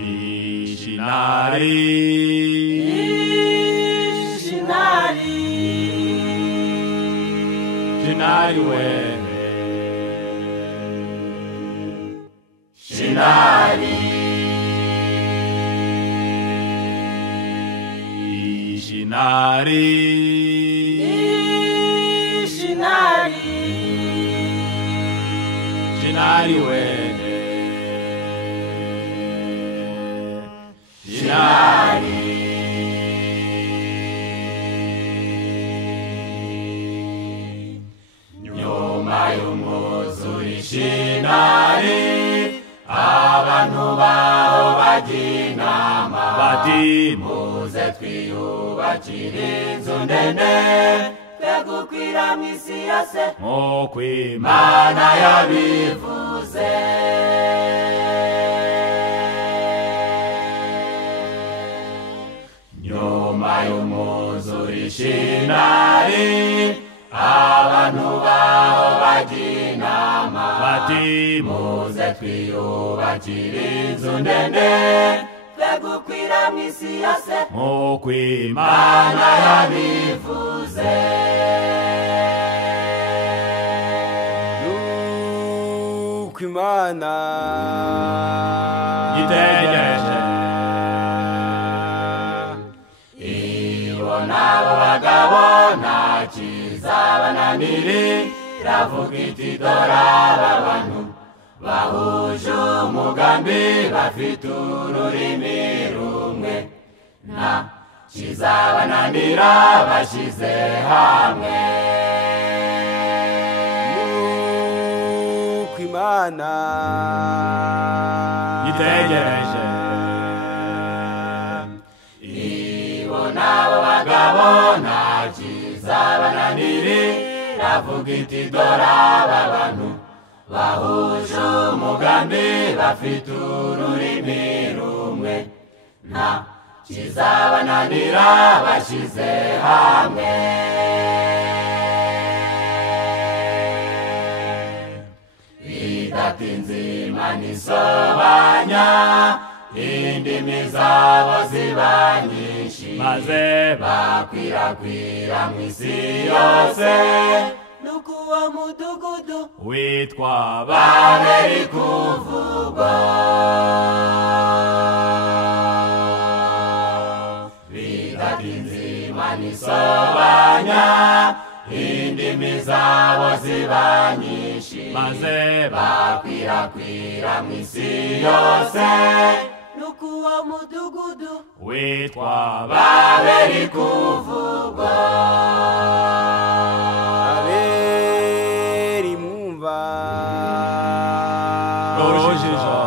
Ishinari Shinari we Shinari Shinari Shinari we Shinari nyuma y'umwuzure Shinari abantu baho bajinama bati muze twiyubakire inzu ndende twegukwira mw'isi yose nk'uko Imana yabivuze nyuma y'umwuzure Shinari abantu baho bajinama bati muze twiyubakire inzu ndende twegukwira mw'isi yose nk'uko Imana yabivuze nuko Imana yitegereje ibona abo bagabo nta kizabananira iravuga iti dore aba bantu bahuje umugambi bafite ururimi rumwe nta kizabananira bashyize hamwe nuko Imana yitegereje ibona abo bagabo nta kizabananira iravuga iti dore aba bantu bahuje umugambi bafite ururimi rumwe nta kizabananira bashyize hamwe bidatinze Imana isobanya indimi zabo ziba nyinshi maze bakwirakwira mw'isi yose nuko uwo mudugudu witwa Babeli kuvugwa bidatinze Imana isobanya indimi zabo ziba nyinshi maze bakwirakwira mw'isi yose nuko uwo mudugudu witwa Babeli kuvugwa Babeli mwumva urujijo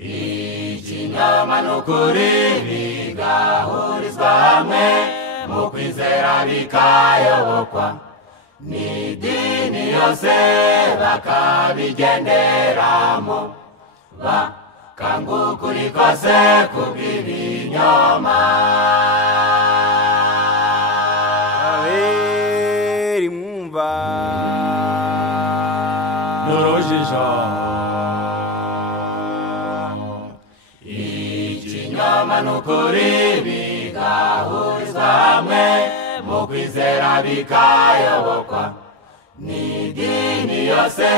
ikinyoma n'ukuri bigahurizwa hamwe mu kwizera bikayobokwa n'idini yose bakabigenderamo bakanga ukuri kose kubw'ibinyoma Babeli mwumva n'urujijo ikinyoma n'ukuri bigahurizwa hamwe mu kwizera bikayobokwa n'idini yose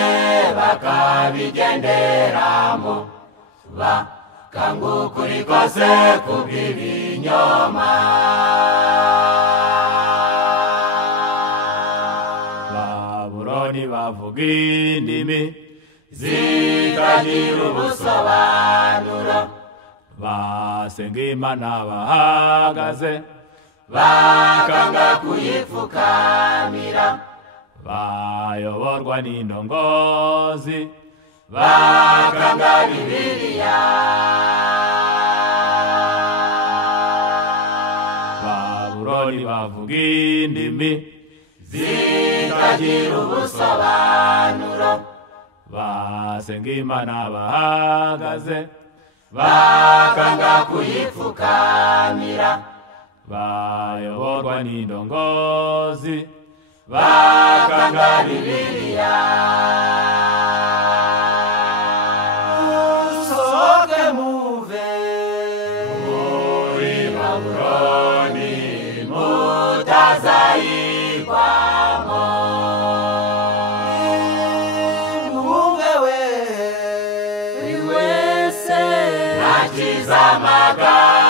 bakabigenderamo bakanga ukuri kose kubw'ibinyoma Babuloni bavuga indimi zitagira ubusobanuro basenga Imana bahagaze bakanga kuyipfukamira bayoborwa n'indongozi bakanga Bibiliya Babuloni bavuga indimi zitagira ubusobanuro basenga Imana bahagaze bakanga kuyipfukamira bayoborwa n'indongozi bakanga Bibiliya amagambo